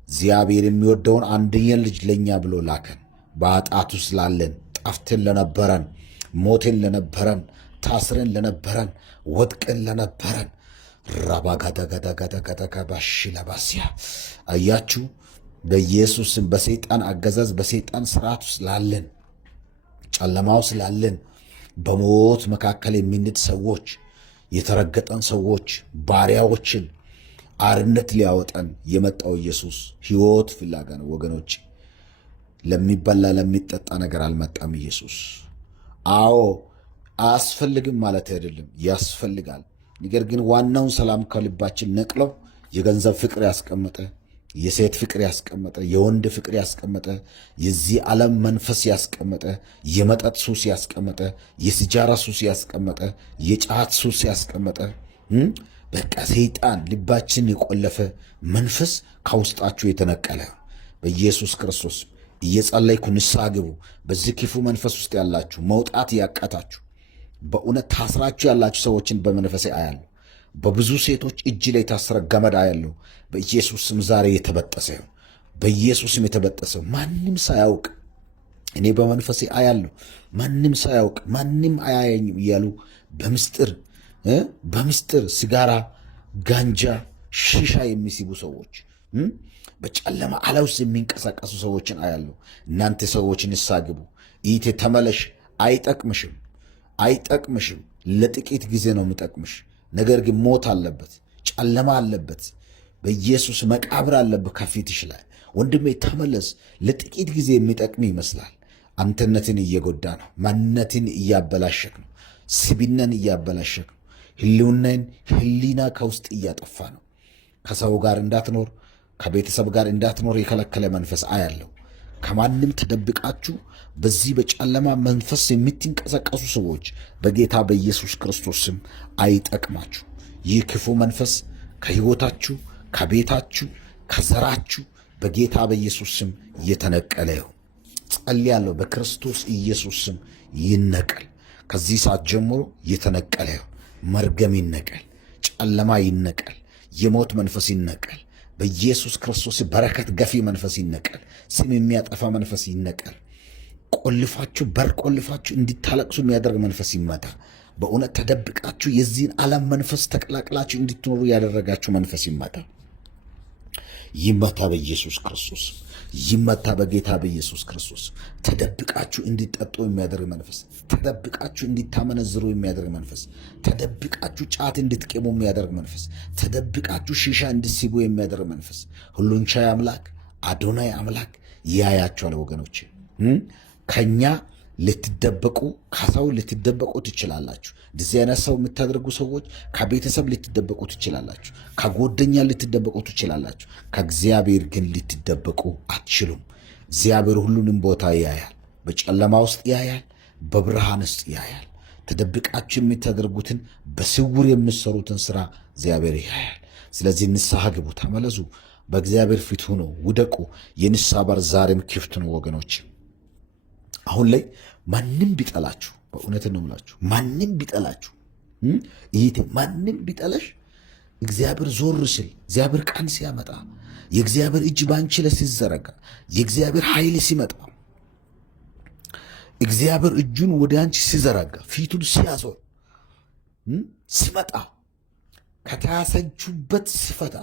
እግዚአብሔር የሚወደውን አንድየን ልጅ ለእኛ ብሎ ላከን። በኃጢአት ውስጥ ላለን፣ ጠፍተን ለነበረን፣ ሞቴን ለነበረን፣ ታስረን ለነበረን፣ ወድቀን ለነበረን ራባጋዳጋዳጋዳጋዳጋ ባሽ ለባስያ አያችሁ። በኢየሱስም በሰይጣን አገዛዝ በሰይጣን ስርዓት ውስጥ ላለን፣ ጨለማው ስላለን፣ በሞት መካከል የምንድ ሰዎች፣ የተረገጠን ሰዎች፣ ባሪያዎችን አርነት ሊያወጠን የመጣው ኢየሱስ ሕይወት ፍላጋ ነው ወገኖች። ለሚበላ ለሚጠጣ ነገር አልመጣም ኢየሱስ። አዎ አያስፈልግም ማለት አይደለም፣ ያስፈልጋል። ነገር ግን ዋናውን ሰላም ከልባችን ነቅለው የገንዘብ ፍቅር ያስቀመጠ፣ የሴት ፍቅር ያስቀመጠ፣ የወንድ ፍቅር ያስቀመጠ፣ የዚህ ዓለም መንፈስ ያስቀመጠ፣ የመጠጥ ሱስ ያስቀመጠ፣ የሲጃራ ሱስ ያስቀመጠ፣ የጫት ሱስ ያስቀመጠ፣ በቃ ሰይጣን ልባችን የቆለፈ መንፈስ ከውስጣችሁ የተነቀለ በኢየሱስ ክርስቶስ እየጸለይኩ ንስሐ ግቡ። በዚህ ክፉ መንፈስ ውስጥ ያላችሁ መውጣት ያቃታችሁ በእውነት ታስራችሁ ያላችሁ ሰዎችን በመንፈሴ አያለሁ። በብዙ ሴቶች እጅ ላይ የታሰረ ገመድ አያለሁ። በኢየሱስ ስም ዛሬ የተበጠሰ ይሁን። በኢየሱስ ስም የተበጠሰው ማንም ሳያውቅ እኔ በመንፈሴ አያለሁ። ማንም ሳያውቅ ማንም አያየኝም እያሉ በምስጢር ሲጋራ፣ ጋንጃ፣ ሺሻ የሚስቡ ሰዎች፣ በጨለማ ዓላ ውስጥ የሚንቀሳቀሱ ሰዎችን አያለሁ። እናንተ ሰዎች ንስሐ ግቡ። ይቴ ተመለሽ። አይጠቅምሽም። ለጥቂት ጊዜ ነው የሚጠቅምሽ። ነገር ግን ሞት አለበት። ጨለማ አለበት። በኢየሱስ መቃብር አለብህ ከፊትሽ ላይ። ወንድሜ ተመለስ። ለጥቂት ጊዜ የሚጠቅም ይመስላል። አንተነትን እየጎዳ ነው። ማንነትን እያበላሸክ ነው። ስብናን እያበላሸክ ነው። ህሊና ከውስጥ እያጠፋ ነው። ከሰው ጋር እንዳትኖር፣ ከቤተሰብ ጋር እንዳትኖር የከለከለ መንፈስ አያለው። ከማንም ተደብቃችሁ በዚህ በጨለማ መንፈስ የምትንቀሳቀሱ ሰዎች በጌታ በኢየሱስ ክርስቶስ ስም አይጠቅማችሁ። ይህ ክፉ መንፈስ ከሕይወታችሁ፣ ከቤታችሁ፣ ከዘራችሁ በጌታ በኢየሱስ ስም እየተነቀለ ይሁን። ጸልያለሁ። በክርስቶስ ኢየሱስ ስም ይነቀል። ከዚህ ሰዓት ጀምሮ እየተነቀለ ይሁን። መርገም ይነቀል። ጨለማ ይነቀል። የሞት መንፈስ ይነቀል። በኢየሱስ ክርስቶስ በረከት ገፊ መንፈስ ይነቀል። ስም የሚያጠፋ መንፈስ ይነቀል። ቆልፋችሁ በር ቆልፋችሁ እንዲታለቅሱ የሚያደርግ መንፈስ ይመታ። በእውነት ተደብቃችሁ የዚህን ዓለም መንፈስ ተቀላቅላችሁ እንድትኖሩ ያደረጋችሁ መንፈስ ይመታ። ይመታ በኢየሱስ ክርስቶስ ይመታ በጌታ በኢየሱስ ክርስቶስ። ተደብቃችሁ እንዲጠጡ የሚያደርግ መንፈስ፣ ተደብቃችሁ እንዲታመነዝሩ የሚያደርግ መንፈስ፣ ተደብቃችሁ ጫት እንድትቄሙ የሚያደርግ መንፈስ፣ ተደብቃችሁ ሺሻ እንድትስቡ የሚያደርግ መንፈስ። ሁሉን ቻይ አምላክ አዶናይ አምላክ ያያችኋል ወገኖች። ከኛ ልትደበቁ ከሰው ልትደበቁ ትችላላችሁ። እንደዚህ አይነት ሰው የምታደርጉ ሰዎች ከቤተሰብ ልትደበቁ ትችላላችሁ። ከጓደኛ ልትደበቁ ትችላላችሁ። ከእግዚአብሔር ግን ልትደበቁ አትችሉም። እግዚአብሔር ሁሉንም ቦታ ያያል። በጨለማ ውስጥ ያያል፣ በብርሃን ውስጥ ያያል። ተደብቃችሁ የምታደርጉትን በስውር የምትሰሩትን ስራ እግዚአብሔር ያያል። ስለዚህ ንስሐ ግቡ፣ ተመለሱ፣ በእግዚአብሔር ፊት ሆኖ ውደቁ። የንስሐ በር ዛሬም ክፍት ነው ወገኖች። አሁን ላይ ማንም ቢጠላችሁ፣ በእውነት ነው የምላችሁ፣ ማንም ቢጠላችሁ፣ ይሄ ማንም ቢጠላሽ፣ እግዚአብሔር ዞር ሲል፣ እግዚአብሔር ቀን ሲያመጣ፣ የእግዚአብሔር እጅ ባንቺ ላይ ሲዘረጋ፣ የእግዚአብሔር ኃይል ሲመጣ፣ እግዚአብሔር እጁን ወደ አንቺ ሲዘረጋ፣ ፊቱን ሲያዞር ሲመጣ፣ ከተያዘችሁበት ሲፈታ፣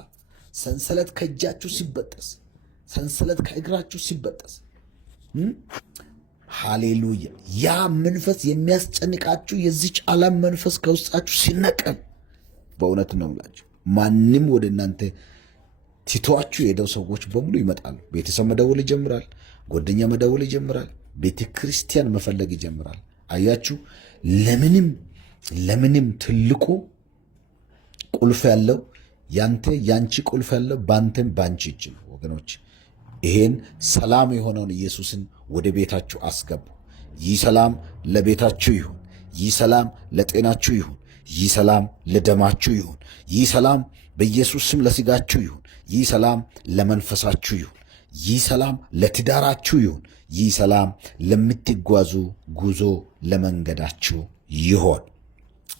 ሰንሰለት ከእጃችሁ ሲበጠስ፣ ሰንሰለት ከእግራችሁ ሲበጠስ፣ ሃሌሉያ! ያ መንፈስ የሚያስጨንቃችሁ የዚች ዓለም መንፈስ ከውስጣችሁ ሲነቀል፣ በእውነት ነው የምላችሁ፣ ማንም ወደ እናንተ ትቷችሁ የሄደው ሰዎች በሙሉ ይመጣሉ። ቤተሰብ መደወል ይጀምራል። ጓደኛ መደወል ይጀምራል። ቤተ ክርስቲያን መፈለግ ይጀምራል። አያችሁ፣ ለምንም ትልቁ ቁልፍ ያለው ያንቺ ቁልፍ ያለው ባንተም ባንቺ እጅ ነው ወገኖች። ይሄን ሰላም የሆነውን ኢየሱስን ወደ ቤታችሁ አስገቡ። ይህ ሰላም ለቤታችሁ ይሁን። ይህ ሰላም ለጤናችሁ ይሁን። ይህ ሰላም ለደማችሁ ይሁን። ይህ ሰላም በኢየሱስ ስም ለሥጋችሁ ይሁን። ይህ ሰላም ለመንፈሳችሁ ይሁን። ይህ ሰላም ለትዳራችሁ ይሁን። ይህ ሰላም ለምትጓዙ ጉዞ ለመንገዳችሁ ይሆን።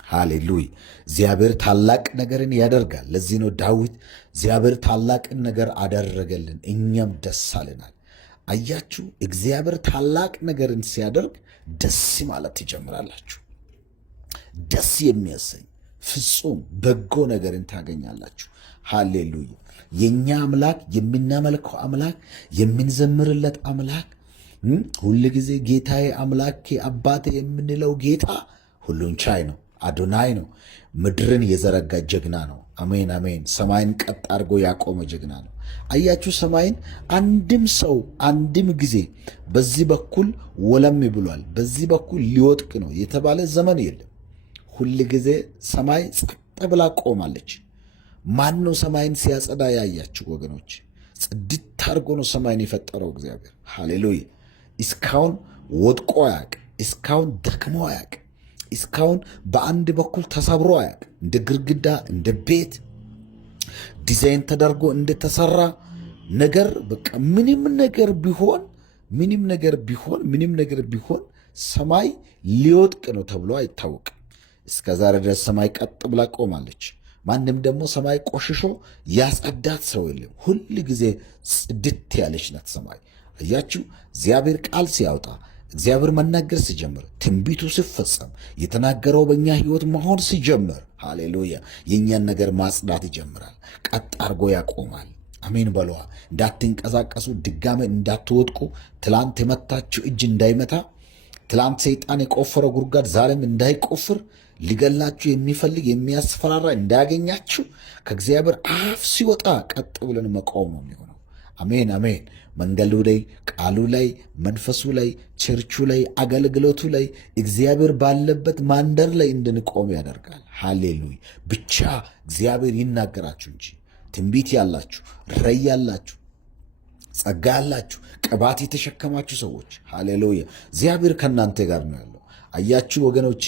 ሃሌሉያ! እግዚአብሔር ታላቅ ነገርን ያደርጋል። ለዚህ ነው ዳዊት እግዚአብሔር ታላቅን ነገር አደረገልን እኛም ደስ አለናል። አያችሁ፣ እግዚአብሔር ታላቅ ነገርን ሲያደርግ ደስ ማለት ትጀምራላችሁ። ደስ የሚያሰኝ ፍጹም በጎ ነገርን ታገኛላችሁ። ሃሌሉያ! የእኛ አምላክ፣ የምናመልከው አምላክ፣ የምንዘምርለት አምላክ፣ ሁል ጊዜ ጌታዬ፣ አምላኬ፣ አባቴ የምንለው ጌታ ሁሉን ቻይ ነው። አዶናይ ነው። ምድርን የዘረጋ ጀግና ነው። አሜን አሜን። ሰማይን ቀጥ አድርጎ ያቆመ ጀግና ነው። አያችሁ፣ ሰማይን አንድም ሰው አንድም ጊዜ በዚህ በኩል ወለም ብሏል፣ በዚህ በኩል ሊወጥቅ ነው የተባለ ዘመን የለም። ሁል ጊዜ ሰማይ ጸጥ ብላ ቆማለች። ማን ነው ሰማይን ሲያጸዳ ያያችሁ ወገኖች? ጽድት አድርጎ ነው ሰማይን የፈጠረው እግዚአብሔር። ሃሌሉያ! እስካሁን ወድቆ አያውቅ። እስካሁን ደክሞ አያውቅ። እስካሁን በአንድ በኩል ተሰብሮ አያውቅ። እንደ ግድግዳ እንደ ቤት ዲዛይን ተደርጎ እንደተሰራ ነገር በቃ ምንም ነገር ቢሆን ሰማይ ሊወድቅ ነው ተብሎ አይታወቅም። እስከ ዛሬ ድረስ ሰማይ ቀጥ ብላ ቆማለች። ማንም ደግሞ ሰማይ ቆሽሾ ያጸዳት ሰው የለም። ሁል ጊዜ ጽድት ያለች ናት ሰማይ። አያችሁ፣ እግዚአብሔር ቃል ሲያወጣ፣ እግዚአብሔር መናገር ሲጀምር፣ ትንቢቱ ሲፈጸም፣ የተናገረው በእኛ ሕይወት መሆን ሲጀምር፣ ሃሌሉያ፣ የእኛን ነገር ማጽዳት ይጀምራል። ቀጥ አድርጎ ያቆማል። አሜን በሏ። እንዳትንቀሳቀሱ፣ ድጋሜ እንዳትወድቁ፣ ትላንት የመታችሁ እጅ እንዳይመታ፣ ትላንት ሰይጣን የቆፈረው ጉድጓድ ዛሬም እንዳይቆፍር ሊገላችሁ የሚፈልግ የሚያስፈራራ እንዳያገኛችሁ ከእግዚአብሔር አፍ ሲወጣ ቀጥ ብለን መቆም ነው የሚሆነው። አሜን አሜን። መንገዱ ላይ፣ ቃሉ ላይ፣ መንፈሱ ላይ፣ ቸርቹ ላይ፣ አገልግሎቱ ላይ፣ እግዚአብሔር ባለበት ማንደር ላይ እንድንቆም ያደርጋል። ሃሌሉያ። ብቻ እግዚአብሔር ይናገራችሁ እንጂ ትንቢት ያላችሁ፣ ራዕይ ያላችሁ፣ ጸጋ ያላችሁ፣ ቅባት የተሸከማችሁ ሰዎች ሃሌሉያ፣ እግዚአብሔር ከእናንተ ጋር ነው ያለው። አያችሁ ወገኖቼ፣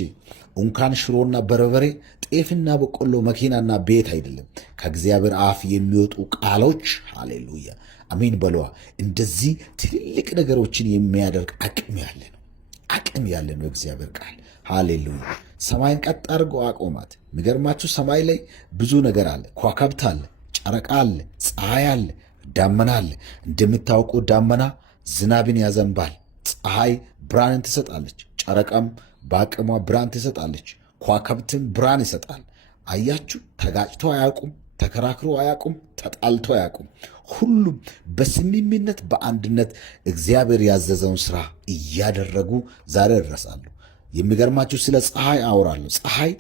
እንኳን ሽሮና በርበሬ፣ ጤፍና በቆሎ፣ መኪናና ቤት አይደለም ከእግዚአብሔር አፍ የሚወጡ ቃሎች ሃሌሉያ አሜን በለዋ። እንደዚህ ትልልቅ ነገሮችን የሚያደርግ አቅም ያለ ነው። አቅም ያለ ነው እግዚአብሔር ቃል ሃሌሉያ። ሰማይን ቀጥ አድርጎ አቆማት። የሚገርማችሁ ሰማይ ላይ ብዙ ነገር አለ። ከዋክብት አለ፣ ጨረቃ አለ፣ ፀሐይ አለ፣ ዳመና አለ። እንደምታውቁ ዳመና ዝናብን ያዘንባል። ፀሐይ ብርሃንን ትሰጣለች። ጨረቃም በአቅሟ ብርሃን ትሰጣለች። ከዋክብትም ብርሃን ይሰጣል። አያችሁ፣ ተጋጭቶ አያውቁም፣ ተከራክሮ አያውቁም፣ ተጣልቶ አያውቁም። ሁሉም በስምምነት በአንድነት እግዚአብሔር ያዘዘውን ስራ እያደረጉ ዛሬ ይደርሳሉ። የሚገርማችሁ ስለ ፀሐይ አወራለሁ። ፀሐይ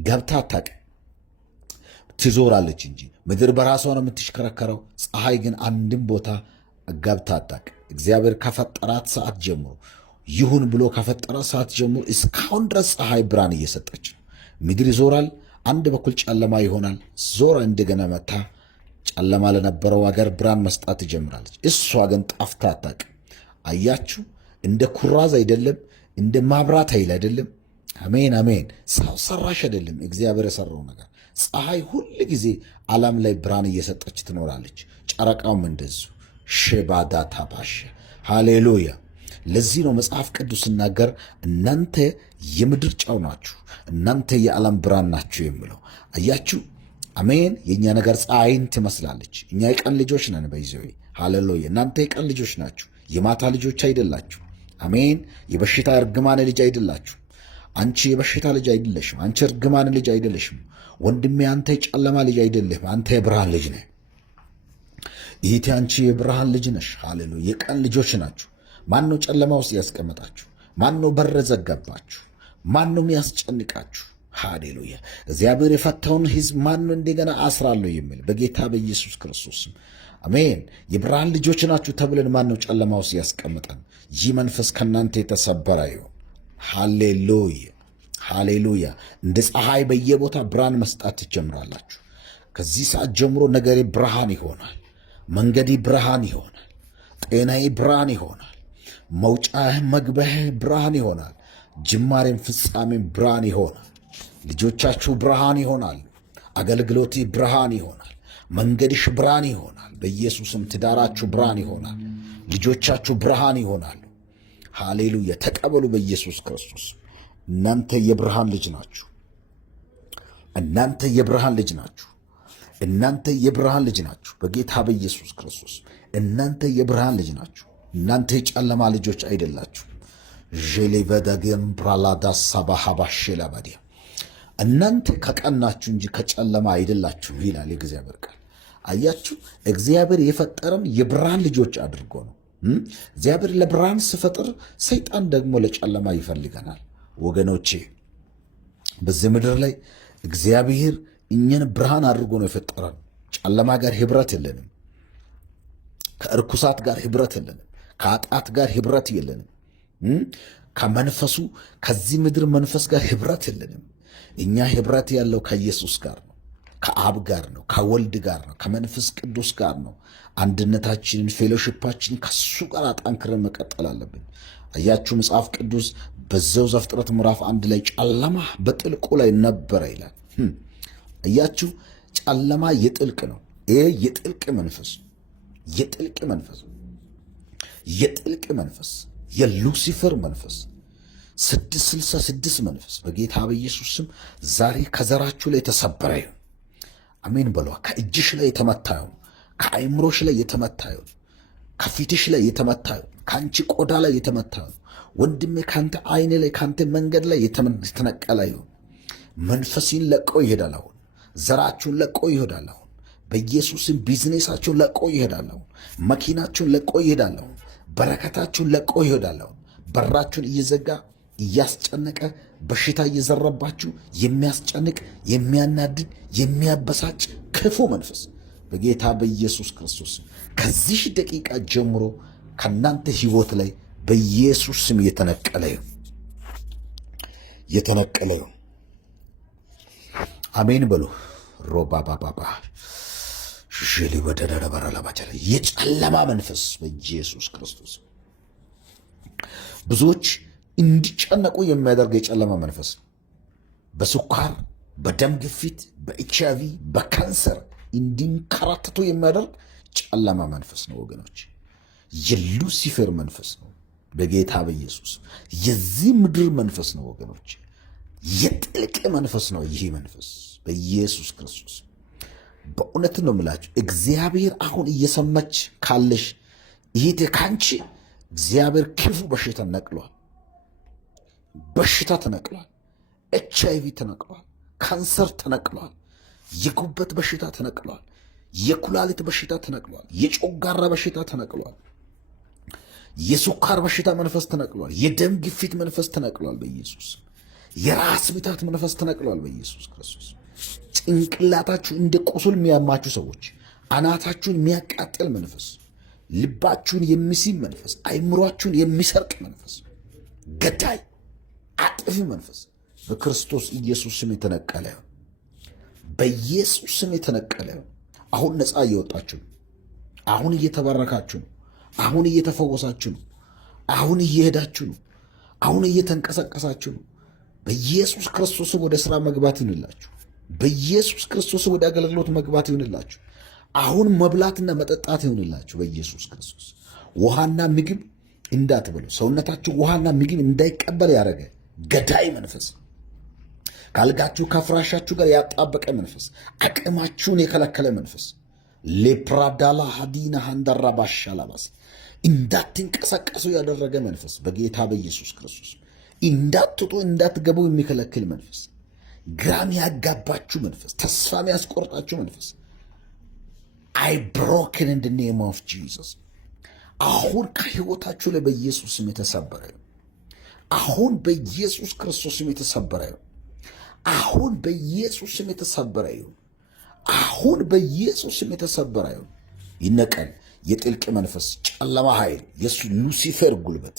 ገብታ አታውቅም፣ ትዞራለች እንጂ ምድር በራሷ ነው የምትሽከረከረው። ፀሐይ ግን አንድም ቦታ ገብታ አታውቅም። እግዚአብሔር ከፈጠራት ሰዓት ጀምሮ ይሁን ብሎ ከፈጠራት ሰዓት ጀምሮ እስካሁን ድረስ ፀሐይ ብርሃን እየሰጠች ነው። ምድር ይዞራል፣ አንድ በኩል ጨለማ ይሆናል፣ ዞራ እንደገና መታ ጨለማ ለነበረው ሀገር ብርሃን መስጣት ትጀምራለች። እሷ ግን ጠፍታ አታውቅም። አያችሁ፣ እንደ ኩራዝ አይደለም፣ እንደ ማብራት ኃይል አይደለም። አሜን አሜን። ሰው ሰራሽ አይደለም፣ እግዚአብሔር የሰራው ነገር። ፀሐይ ሁል ጊዜ ዓለም ላይ ብርሃን እየሰጠች ትኖራለች። ጨረቃውም እንደዚሁ ሸባዳ ታባሸ ሃሌሉያ። ለዚህ ነው መጽሐፍ ቅዱስ ሲናገር እናንተ የምድር ጨው ናችሁ፣ እናንተ የዓለም ብርሃን ናችሁ የሚለው። አያችሁ አሜን። የእኛ ነገር ፀሐይን ትመስላለች። እኛ የቀን ልጆች ነን። በይዘዌ ሃሌሉያ። እናንተ የቀን ልጆች ናችሁ፣ የማታ ልጆች አይደላችሁ። አሜን። የበሽታ እርግማን ልጅ አይደላችሁ። አንቺ የበሽታ ልጅ አይደለሽም። አንቺ እርግማን ልጅ አይደለሽም። ወንድሜ አንተ የጨለማ ልጅ አይደለህም። አንተ የብርሃን ልጅ ነህ። ይህቴ አንቺ የብርሃን ልጅ ነሽ። ሃሌሉያ። የቀን ልጆች ናችሁ። ማን ነው ጨለማ ውስጥ ያስቀመጣችሁ? ማን ነው በር ዘጋባችሁ? ማን ነው የሚያስጨንቃችሁ? ሃሌሉያ። እግዚአብሔር የፈታውን ሕዝብ ማን ነው እንደገና አስራለሁ የሚል? በጌታ በኢየሱስ ክርስቶስም አሜን። የብርሃን ልጆች ናችሁ ተብለን ማን ነው ጨለማ ውስጥ ያስቀምጠን? ይህ መንፈስ ከእናንተ የተሰበረ ይሁን። ሃሌሉያ ሃሌሉያ። እንደ ፀሐይ በየቦታ ብርሃን መስጣት ትጀምራላችሁ። ከዚህ ሰዓት ጀምሮ ነገሬ ብርሃን ይሆናል። መንገዴ ብርሃን ይሆናል። ጤናዬ ብርሃን ይሆናል። መውጫህ መግቢያህ ብርሃን ይሆናል። ጅማሬም ፍጻሜም ብርሃን ይሆናል። ልጆቻችሁ ብርሃን ይሆናሉ። አገልግሎቴ ብርሃን ይሆናል። መንገድሽ ብርሃን ይሆናል። በኢየሱስም ትዳራችሁ ብርሃን ይሆናል። ልጆቻችሁ ብርሃን ይሆናሉ። ሃሌሉያ። ተቀበሉ በኢየሱስ ክርስቶስ። እናንተ የብርሃን ልጅ ናችሁ። እናንተ የብርሃን ልጅ ናችሁ። እናንተ የብርሃን ልጅ ናችሁ። በጌታ በኢየሱስ ክርስቶስ እናንተ የብርሃን ልጅ ናችሁ። እናንተ የጨለማ ልጆች አይደላችሁ። ዤሌቨደገም ብራላዳ ሳባሃባሼላባዲያ እናንተ ከቀን ናችሁ እንጂ ከጨለማ አይደላችሁ ይላል የእግዚአብሔር ቃል። አያችሁ፣ እግዚአብሔር የፈጠረን የብርሃን ልጆች አድርጎ ነው። እግዚአብሔር ለብርሃን ስፈጥር፣ ሰይጣን ደግሞ ለጨለማ ይፈልገናል። ወገኖቼ በዚህ ምድር ላይ እግዚአብሔር እኛን ብርሃን አድርጎ ነው የፈጠረን። ጨለማ ጋር ህብረት የለንም። ከእርኩሳት ጋር ህብረት የለንም። ከኃጢአት ጋር ህብረት የለንም። ከመንፈሱ ከዚህ ምድር መንፈስ ጋር ህብረት የለንም። እኛ ህብረት ያለው ከኢየሱስ ጋር ነው፣ ከአብ ጋር ነው፣ ከወልድ ጋር ነው፣ ከመንፈስ ቅዱስ ጋር ነው። አንድነታችንን ፌሎሺፓችንን ከሱ ጋር አጠንክረን መቀጠል አለብን። አያችሁ መጽሐፍ ቅዱስ በዛው ዘፍጥረት ምዕራፍ 1 ላይ ጨለማ በጥልቁ ላይ ነበረ ይላል። አያችሁ ጨለማ የጥልቅ ነው። ይሄ የጥልቅ መንፈስ የጥልቅ መንፈስ የጥልቅ መንፈስ የሉሲፈር መንፈስ 666 መንፈስ በጌታ በኢየሱስ ስም ዛሬ ከዘራችሁ ላይ የተሰበረ ይሁን። አሜን በሏ። ከእጅሽ ላይ የተመታ ይሁን። ከአይምሮሽ ላይ የተመታ ይሁን። ከፊትሽ ላይ የተመታ ይሁን። ከአንቺ ቆዳ ላይ የተመታ ይሁን። ወንድሜ ካንተ አይን ላይ ካንተ መንገድ ላይ የተነቀለ ይሁን። መንፈስን ለቆ ይሄዳል። አሁን ዘራችሁን ለቆ ይሄዳል። አሁን በኢየሱስም ቢዝነሳችሁን ለቆ ይሄዳል። አሁን መኪናችሁን ለቆ ይሄዳል። አሁን በረከታችሁን ለቆ ይሄዳል። አሁን በራችሁን እየዘጋ እያስጨነቀ በሽታ እየዘረባችሁ የሚያስጨንቅ የሚያናድድ የሚያበሳጭ ክፉ መንፈስ በጌታ በኢየሱስ ክርስቶስ ከዚህ ደቂቃ ጀምሮ ከእናንተ ሕይወት ላይ በኢየሱስ ስም የተነቀለ ይሁን፣ የተነቀለ ይሁን። አሜን በሉ። ሮባባባባ ዥሊ ወደደረበረለባቸለ የጨለማ መንፈስ በኢየሱስ ክርስቶስ ብዙዎች እንዲጨነቁ የሚያደርግ የጨለማ መንፈስ ነው። በስኳር፣ በደም ግፊት፣ በኤችአይቪ፣ በካንሰር እንዲንከራተቱ የሚያደርግ ጨለማ መንፈስ ነው ወገኖች። የሉሲፌር መንፈስ ነው በጌታ በኢየሱስ። የዚህ ምድር መንፈስ ነው ወገኖች። የጥልቅ መንፈስ ነው ይህ መንፈስ በኢየሱስ ክርስቶስ። በእውነት ነው የምላችሁ፣ እግዚአብሔር አሁን እየሰማች ካለሽ ይሄ ካንቺ እግዚአብሔር ክፉ በሽታ ነቅሏል። በሽታ ተነቅሏል። ኤችአይቪ ተነቅሏል። ካንሰር ተነቅሏል። የጉበት በሽታ ተነቅሏል። የኩላሊት በሽታ ተነቅሏል። የጮጋራ በሽታ ተነቅሏል። የሱካር በሽታ መንፈስ ተነቅሏል። የደም ግፊት መንፈስ ተነቅሏል በኢየሱስ። የራስ ምታት መንፈስ ተነቅሏል በኢየሱስ ክርስቶስ። ጭንቅላታችሁ እንደ ቁስል የሚያማችሁ ሰዎች፣ አናታችሁን የሚያቃጥል መንፈስ፣ ልባችሁን የሚስብ መንፈስ፣ አይምሯችሁን የሚሰርቅ መንፈስ፣ ገዳይ አጥፊ መንፈስ በክርስቶስ ኢየሱስ ስም የተነቀለ ነው። በኢየሱስ ስም የተነቀለ ነው። አሁን ነፃ እየወጣችሁ ነው። አሁን እየተባረካችሁ ነው። አሁን እየተፈወሳችሁ ነው። አሁን እየሄዳችሁ ነው። አሁን እየተንቀሳቀሳችሁ ነው። በኢየሱስ ክርስቶስ ወደ ሥራ መግባት ይሁንላችሁ። በኢየሱስ ክርስቶስ ወደ አገልግሎት መግባት ይሁንላችሁ። አሁን መብላትና መጠጣት ይሁንላችሁ በኢየሱስ ክርስቶስ። ውሃና ምግብ እንዳትበሉ፣ ሰውነታችሁ ውሃና ምግብ እንዳይቀበል ያደረገ ገዳይ መንፈስ፣ ካልጋችሁ ከፍራሻችሁ ጋር ያጣበቀ መንፈስ፣ አቅማችሁን የከለከለ መንፈስ ሌፕራዳላ ሃዲና ሃንዳራ ባሻላባስ እንዳትንቀሳቀሱ ያደረገ መንፈስ በጌታ በኢየሱስ ክርስቶስ እንዳትወጡ እንዳትገቡ የሚከለክል መንፈስ፣ ግራም ያጋባችሁ መንፈስ፣ ተስፋ ያስቆርጣችሁ መንፈስ አይ ብሮክን ኢን ዘ ኔም ኦፍ ጂሰስ አሁን ከሕይወታችሁ ላይ በኢየሱስ ስም የተሰበረ ነው። አሁን በኢየሱስ ክርስቶስ ስም የተሰበረ ነው። አሁን በኢየሱስ ስም የተሰበረ ይሁን። አሁን በኢየሱስ ስም የተሰበረ ይሁን። ይነቀል። የጥልቅ መንፈስ ጨለማ ኃይል፣ የሱ ሉሲፌር ጉልበት፣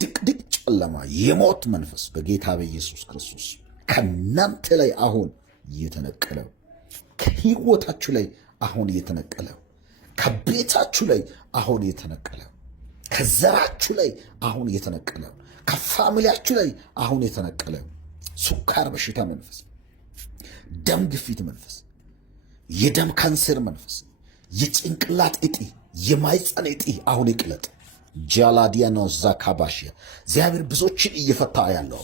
ድቅድቅ ጨለማ፣ የሞት መንፈስ በጌታ በኢየሱስ ክርስቶስ ከእናንተ ላይ አሁን እየተነቀለው፣ ከሕይወታችሁ ላይ አሁን እየተነቀለው፣ ከቤታችሁ ላይ አሁን እየተነቀለው፣ ከዘራችሁ ላይ አሁን እየተነቀለው፣ ከፋሚሊያችሁ ላይ አሁን የተነቀለው ሱካር በሽታ መንፈስ፣ ደም ግፊት መንፈስ፣ የደም ካንሰር መንፈስ፣ የጭንቅላት እጢ፣ የማይፀን እጢ አሁን ይቅለጥ። ጃላዲያ ነው ዛካባሽያ እግዚአብሔር ብዙዎችን እየፈታ ያለው፣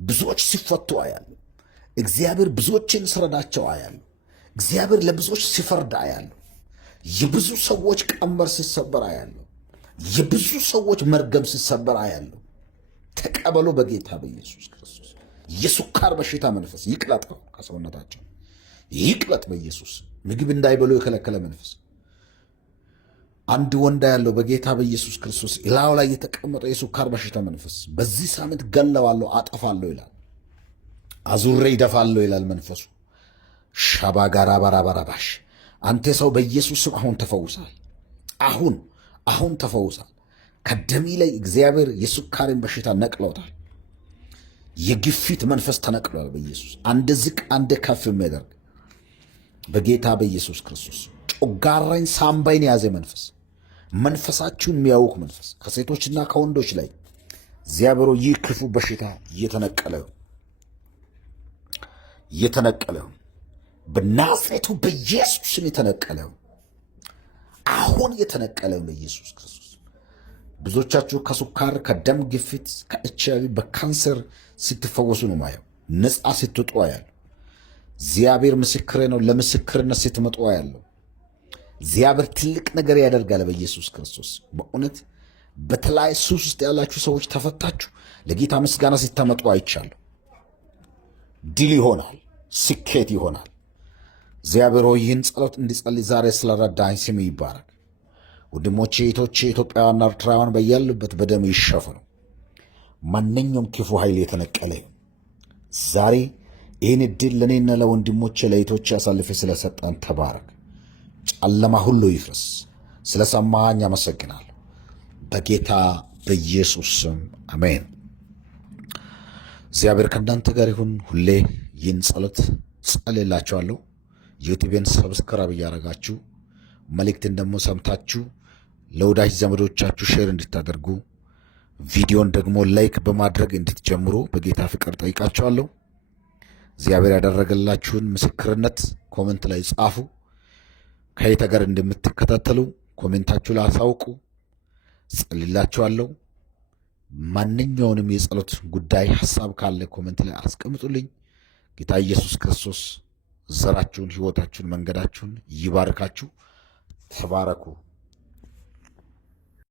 ብዙዎች ሲፈቱ አያለሁ። እግዚአብሔር ብዙዎችን ስረዳቸው አያለሁ። እግዚአብሔር ለብዙዎች ሲፈርድ አያለሁ። የብዙ ሰዎች ቀንበር ሲሰበር አያለሁ። የብዙ ሰዎች መርገም ሲሰበር አያለሁ። ተቀበሉ በጌታ በኢየሱስ ክርስቶስ። የሱካር በሽታ መንፈስ ይቅለጥ ከሰውነታቸው ይቅለጥ በኢየሱስ። ምግብ እንዳይበሉ የከለከለ መንፈስ አንድ ወንዳ ያለው በጌታ በኢየሱስ ክርስቶስ ላዩ ላይ የተቀመጠው የሱካር በሽታ መንፈስ በዚህ ሳምንት ገለዋለሁ፣ አጠፋለሁ ይላል። አዙሬ ይደፋለሁ ይላል መንፈሱ። ሻባጋራ ባራባራባሽ አንተ ሰው በኢየሱስ ስም አሁን ተፈውሳል። አሁን ተፈውሳል። ከደሚ ላይ እግዚአብሔር የሱካርን በሽታ ነቅለውታል። የግፊት መንፈስ ተነቅሏል በኢየሱስ። አንድ ዝቅ አንድ ከፍ የሚያደርግ በጌታ በኢየሱስ ክርስቶስ። ጮጋራኝ ሳምባይን የያዘ መንፈስ፣ መንፈሳችሁን የሚያውክ መንፈስ ከሴቶችና ከወንዶች ላይ እግዚአብሔሮ ይህ ክፉ በሽታ እየተነቀለው በናዝሬቱ በኢየሱስ ስም የተነቀለው አሁን የተነቀለው በኢየሱስ ክርስቶስ። ብዙዎቻችሁ ከሱካር፣ ከደም ግፊት፣ ከኤችአይቪ፣ በካንሰር ስትፈወሱ ነው ማየው። ነፃ ስትወጡ ያለው እግዚአብሔር ምስክሬ ነው። ለምስክርነት ስትመጡ ያለው እግዚአብሔር ትልቅ ነገር ያደርጋል በኢየሱስ ክርስቶስ። በእውነት በተለያየ ሱስ ውስጥ ያላችሁ ሰዎች ተፈታችሁ ለጌታ ምስጋና ስታመጡ አይቻለሁ። ድል ይሆናል፣ ስኬት ይሆናል። እግዚአብሔር ሆይ ይህን ጸሎት እንዲጸልይ ዛሬ ስለረዳኝ ስም ይባረክ። ወንድሞቼ እህቶቼ፣ ኢትዮጵያውያንና ኤርትራውያን በያሉበት በደም ይሸፈኑ፣ ማንኛውም ክፉ ኃይል የተነቀለ ዛሬ ይህን ዕድል ለእኔና ለወንድሞቼ ለእህቶቼ አሳልፌ ስለሰጠን ተባረክ። ጨለማ ሁሉ ይፍረስ። ስለ ሰማኸኝ አመሰግናለሁ። በጌታ በኢየሱስ ስም አሜን። እግዚአብሔር ከእናንተ ጋር ይሁን። ሁሌ ይህን ጸሎት ጸልላችኋለሁ። ዩቲዩብን ሰብስክራይብ እያደረጋችሁ መልእክትን ደግሞ ሰምታችሁ ለወዳጅ ዘመዶቻችሁ ሼር እንድታደርጉ ቪዲዮን ደግሞ ላይክ በማድረግ እንድትጀምሩ በጌታ ፍቅር ጠይቃችኋለሁ። እግዚአብሔር ያደረገላችሁን ምስክርነት ኮሜንት ላይ ጻፉ። ከየት ሀገር እንደምትከታተሉ ኮሜንታችሁ ላይ አሳውቁ። ጸልላችኋለሁ። ማንኛውንም የጸሎት ጉዳይ ሐሳብ ካለ ኮሜንት ላይ አስቀምጡልኝ። ጌታ ኢየሱስ ክርስቶስ ዘራችሁን፣ ሕይወታችሁን፣ መንገዳችሁን ይባርካችሁ። ተባረኩ።